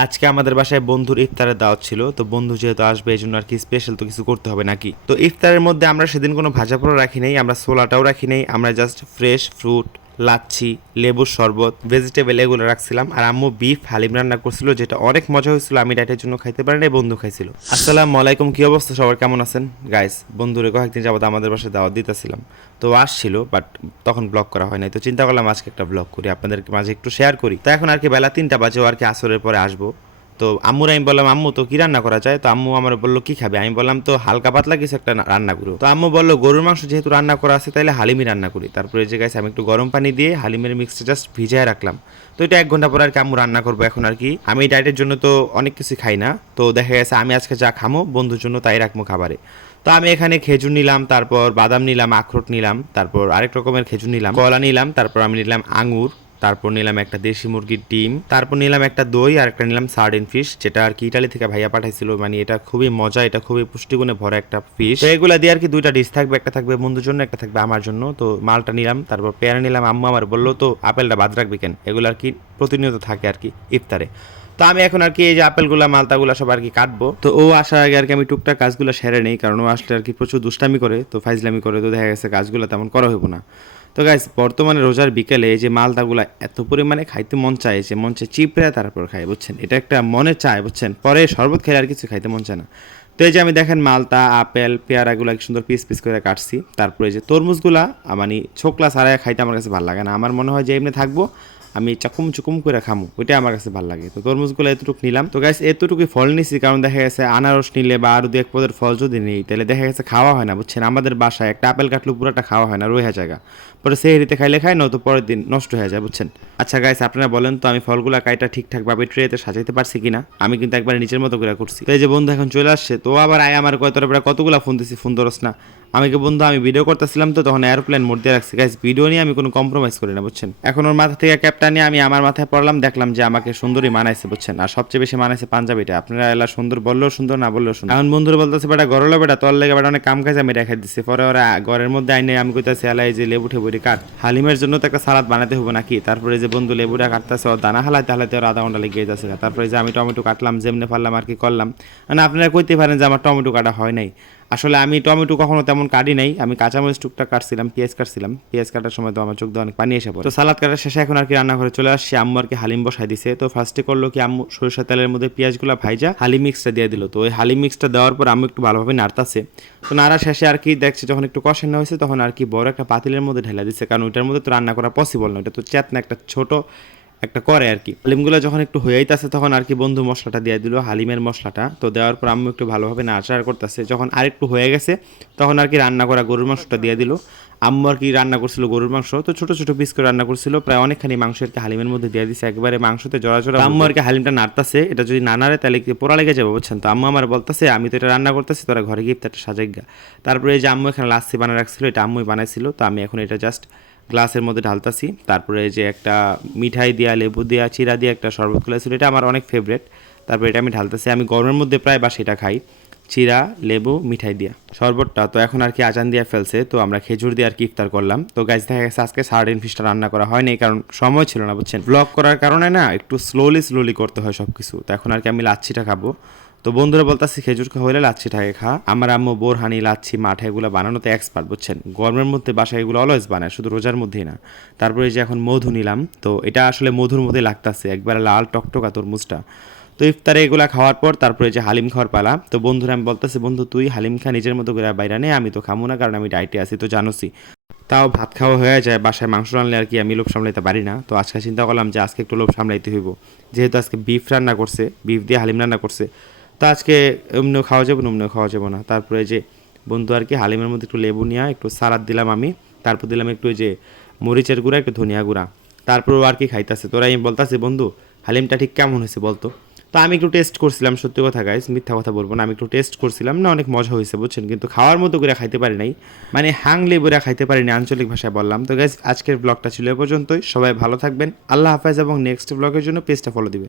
আজকে আমাদের বাসায় বন্ধুর ইফতারের দাওয়াত ছিল, তো বন্ধু যেহেতু আসবে এই জন্য আর কি স্পেশাল তো কিছু করতে হবে নাকি? তো ইফতারের মধ্যে আমরা সেদিন কোনো ভাজা পোড়া রাখি নেই, আমরা সোলাটাও রাখি নেই, আমরা জাস্ট ফ্রেশ ফ্রুট লাচ্ছি, লেবুর শরবত ভেজিটেবল এগুলো রাখছিলাম। আর আম্মু বিফ হালিম রান্না করছিল, যেটা অনেক মজা হয়েছিল। আমি ডাইটের জন্য খাইতে পারি না বন্ধু খাইছিল। আসসালামু আলাইকুম, কি অবস্থা? সবার কেমন আছেন? গাইস বন্ধুরে কয়েকদিন যাবত আমাদের বাসায় দাওয়াত দিতেছিলাম। তো আসছিল বাট তখন ব্লগ করা হয় নাই। তো চিন্তা করলাম আজকে একটা ব্লগ করি, আপনাদেরকে মাঝে একটু শেয়ার করি। তো এখন আর কি বেলা তিনটা বাজে আর কি আসরের পরে আসব। তো আম্মুর আমি বললাম, আম্মু, তো কি রান্না করা যায়? তো আম্মু আমার বলল, কি খাবে? আমি বললাম, তো হালকা পাতলা কিছু একটা রান্না করো। তো আম্মু বলল, গরুর মাংস যেহেতু রান্না করা আছে তাহলে হালিমি রান্না করি। তারপরে যে গাছ আমি একটু গরম পানি দিয়ে হালিমের মিক্সটা জাস্ট ভিজায় রাখলাম। তো এটা এক ঘণ্টা পরে আর কি আম্মু রান্না করব এখন আর কি। আমি ডায়েটের জন্য তো অনেক কিছু খাই না। তো দেখা গেছে আমি আজকে যা খামো, বন্ধুর জন্য তাই রাখব খাবারে। তো আমি এখানে খেজুর নিলাম, তারপর বাদাম নিলাম, আখরোট নিলাম, তারপর আরেক রকমের খেজুর নিলাম, কলা নিলাম, তারপর আমি নিলাম আঙুর তারপর নিলাম একটা দেশি মুরগির ডিম, তারপর নিলাম একটা দই আর একটা নিলাম সার্ডিন ফিশ যেটা আর কি ইটালি থেকে ভাইয়া পাঠাইছিল। মানে এটা খুবই মজা, এটা খুবই পুষ্টিগুণে ভরা একটা ফিশ তো এগুলা দিয়ে আর কি দুইটা ডিশ থাকবে, একটা থাকবে বন্ধুর জন্য, একটা থাকবে আমার জন্য। তো মালটা নিলাম, তারপর পেয়ারা নিলাম, আম্মু আমার বলল, তো আপেলটা বাদ রাখবে কেন? এগুলো আর কি প্রতিনিয়ত থাকে আর কি ইফতারে। তো আমি এখন আর কি এই যে আপেলগুলা, মালতাগুলা সব আর কি কাটবো। তো ও আসার আগে আর কি আমি টুকটাক কাজগুলো সেরে নেই, কারণ ও আসলে আর কি প্রচুর দুষ্টামি করে, তো ফাইজলামি করে, তো দেখা গেছে কাজগুলো তেমন করা হইব না। তো গাইস বর্তমানে রোজার বিকেলে এই যে মালদাগুলা এত পরিমাণে খাইতে মন চায় যে মন চায় চিপড়ে তারপর খায়, বুঝছেন? এটা একটা মনে চায়, বুঝছেন? পরে শরবত খেলে আর কিছু খাইতে মন চায় না। তো এই যে আমি দেখেন মালতা আপেল, পেয়ারাগুলো কি সুন্দর পিস পিস করে কাটছি। তারপরে যে তরমুজগুলা মানে ছোকলা সারায় খাইতে আমার কাছে ভালো লাগে না। আমার মনে হয় যে এমনি থাকব আমি চাকুম চুকুম করে খামু, ওইটাই আমার কাছে ভালো লাগে। তো তরমুজগুলো এতটুকু নিলাম। তো গাইস এতটুকুই ফল নিছি, কারণ দেখা গেছে আনারস নিলে বা আরও দু এক পদের ফল যদি নেই, তাহলে দেখা গেছে খাওয়া হয় না, বুঝছেন? আমাদের বাসায় একটা আপেল কাটলো পুরোটা খাওয়া হয় না রয়ে জায়গা। পরে সেহরিতে খাইলে খাই না তো পরের দিন নষ্ট হয়ে যায়, বুঝছেন? আচ্ছা গাইস আপনারা বলেন তো, আমি ফলগুলা কাইটা ঠিকঠাক ভাবে ট্রেতে সাজাইতে পারছি কিনা? আমি কিন্তু একবার নিচের মতো করে করছি। তো এই যে বন্ধু এখন চলে আসছে, তো আবার আয় আমার কয় তোর কতগুলা ফোন দিছি ফোন ধরস না। আমি কি বন্ধু, আমি ভিডিও করতেছিলাম তো, তখন এয়ারপ্লেন মোড দিয়ে রাখছি। গাইস ভিডিও নিয়ে আমি কোনো কম্প্রোমাইজ করি না, বুঝছেন? এখন ওর মাথা থেকে ক্যাপটা নিয়ে আমি আমার মাথায় পড়লাম, দেখলাম যে আমাকে সুন্দরী মানাইছে, বুঝছেন? আর সবচেয়ে বেশি মানাইছে পাঞ্জাবিটা। আপনারা এলা সুন্দর বললেও সুন্দর, না বললেও সুন্দর। এখন বন্ধুরা বলতেছে, বেটা গরলো বেটা, তোর লেগে, বেটা, অনেক কাম কাজ আমি রেখে দিচ্ছি পরে ওরা ঘরের মধ্যে আইনে আমি কইতাছি এই যে লেবু ঠেবুরি কাট। হালিমের জন্য তো একটা সালাদ বানাতে হবে নাকি? তারপরে যে বন্ধু লেবুটা কাটতেছে, ওর দানা হালাইতে হালাইতে ওর আধা ঘণ্টা লেগে যাচ্ছে তারপরে যে আমি টমেটো কাটলাম, যেমনি পারলাম আর কি করলাম। মানে আপনারা কইতে পারেন যে আমার টমেটো কাটা হয় নাই। আসলে আমি টমেটো কখনো তেমন কাটি নাই। আমি কাঁচামরিচ টুকটা কাটছিলাম, পেঁয়াজ কাটছিলাম। পেঁয়াজ কাটার সময় তো আমার চোখ দিয়ে অনেক পানি এসে পড়ে। তো সালাদ কাটার শেষে এখন আর কি রান্না রান্নাঘরে চলে আসছি। আম্মু আর কি হালিম বসাই দিছে। তো ফার্স্টে করল কি আম্মু সরিষা তেলের মধ্যে পেঁয়াজগুলো ভাইজা হালি মিক্সটা দিয়ে দিল। তো ওই হালি মিক্সটা দেওয়ার পর আম্মু একটু ভালোভাবে নাড়তাছে। তো নাড়া শেষে আর কি দেখছে যখন একটু কষানো হয়েছে তখন আর কি বড় একটা পাতিলের মধ্যে ঢেলে দিচ্ছে কারণ ওইটার মধ্যে তো রান্না করা পসিবল না। ওটা তো চেতনা একটা ছোট একটা করে আর কি। হালিমগুলো যখন একটু হয়েইতেছে তখন আর কি বন্ধু মশলাটা দিয়ে দিল হালিমের মশলাটা। তো দেওয়ার পর আম্মু একটু ভালোভাবে নাড়াচাড়া করতেছে। যখন আর একটু হয়ে গেছে তখন আর কি রান্না করা গরুর মাংসটা দিয়ে দিল। আম্মু আর কি রান্না করছিল গরুর মাংস। তো ছোট ছোট পিস করে রান্না করছিল। প্রায় অনেকখানি মাংস আর কি হালিমের মধ্যে দিয়ে দিছে। একবারে মাংসতে জড়া জড়া আম্মু আর কি হালিমটা নাড়তাছে। এটা যদি না নাড়ে তাহলে কি পোড়া লেগে যাবে বুঝছেন? তো আম্মু আমার বলতেছে আমি তো এটা রান্না করতেছি তোরা ঘরে গিয়ে একটা সাজাই গা তারপরে এই যে আম্মু এখানে লাচ্ছি বানিয়ে রাখছিল এটা আম্মুই বানাইছিল। তো আমি এখন এটা জাস্ট গ্লাসের মধ্যে ঢালতাছি। তারপরে যে একটা মিঠাই দিয়া, লেবু দিয়া, চিরা দিয়ে একটা শরবত খুলেছিল এটা আমার অনেক ফেভারেট তারপরে এটা আমি ঢালতেছি। আমি গরমের মধ্যে প্রায় বা সেটা খাই। চিরা, লেবু, মিঠাই দিয়া। শরবতটা তো এখন আর কি আজান দিয়ে ফেলছে। তো আমরা খেজুর দিয়ে আর কি ইফতার করলাম। তো গাছ দেখা গেছে আজকে সারাদিন ফিশটা রান্না করা হয়নি কারণ সময় ছিল না, বুঝছেন? ব্লগ করার কারণে না, একটু স্লোলি স্লোলি করতে হয় সব কিছু তো এখন আর কি আমি লাচ্ছিটা খাব। তো বন্ধুরা বলতেছি, খেজুর খা হইলে লাচ্ছিটাকে খা। আমার আম্মু বোরহানি, লাচ্ছি, মাঠে এগুলো বানানোতে এক্সপার্ট বুঝছেন? গরমের মধ্যে বাসায় এগুলো অলওয়েজ বানায়, শুধু রোজার মধ্যেই না। তারপরে যে এখন মধু নিলাম, তো এটা আসলে মধুর মধ্যে লাগতাছে, একবার লাল টকটকা তরমুজটা। তো ইফতারে এগুলা খাওয়ার পর তারপরে যে হালিম খাওয়ার পালা। তো বন্ধুরা আমি বলতেছি, বন্ধু, তুই হালিম খা, নিজের মতো করে বাইরে নে, আমি তো খামো না, কারণ আমি ডাইটে আছি, তো জানোসই তাও ভাত খাওয়া হয়ে যায়, বাসায় মাংস রানলে আর কি আমি লোভ সামলাইতে পারি না। তো আজকে চিন্তা করলাম যে আজকে একটু লোভ সামলাইতে হইব। যেহেতু আজকে বিফ রান্না করছে বিফ দিয়ে হালিম রান্না করছে। তো আজকে এমনিও খাওয়া যাবে না, অমনিও খাওয়া যাবে না। তারপরে যে বন্ধু আর কি, হালিমের মধ্যে একটু লেবু নিয়ে একটু সালাদ দিলাম আমি। তারপর দিলাম একটু ওই যে মরিচের গুঁড়া, একটু ধনিয়া গুঁড়া। তারপর আর কি খাইতেছে। তোরা আমি বলতাছি, বন্ধু, হালিমটা ঠিক কেমন হয়েছে বলতো? তো আমি একটু টেস্ট করছিলাম, সত্যি কথা গাইস মিথ্যা কথা বলব না। আমি একটু টেস্ট করছিলাম না, অনেক মজা হয়েছে, বুঝছেন? কিন্তু খাওয়ার মতো করে খাইতে পারি নাই। মানে হাংলে বইরা খাইতে পারিনি আঞ্চলিক ভাষায় বললাম। তো গাইস আজকের ব্লগটা ছিল এ পর্যন্তই। সবাই ভালো থাকবেন। আল্লাহ হাফেজ এবং নেক্সট ব্লগের জন্য পেজটা ফলো দিবেন।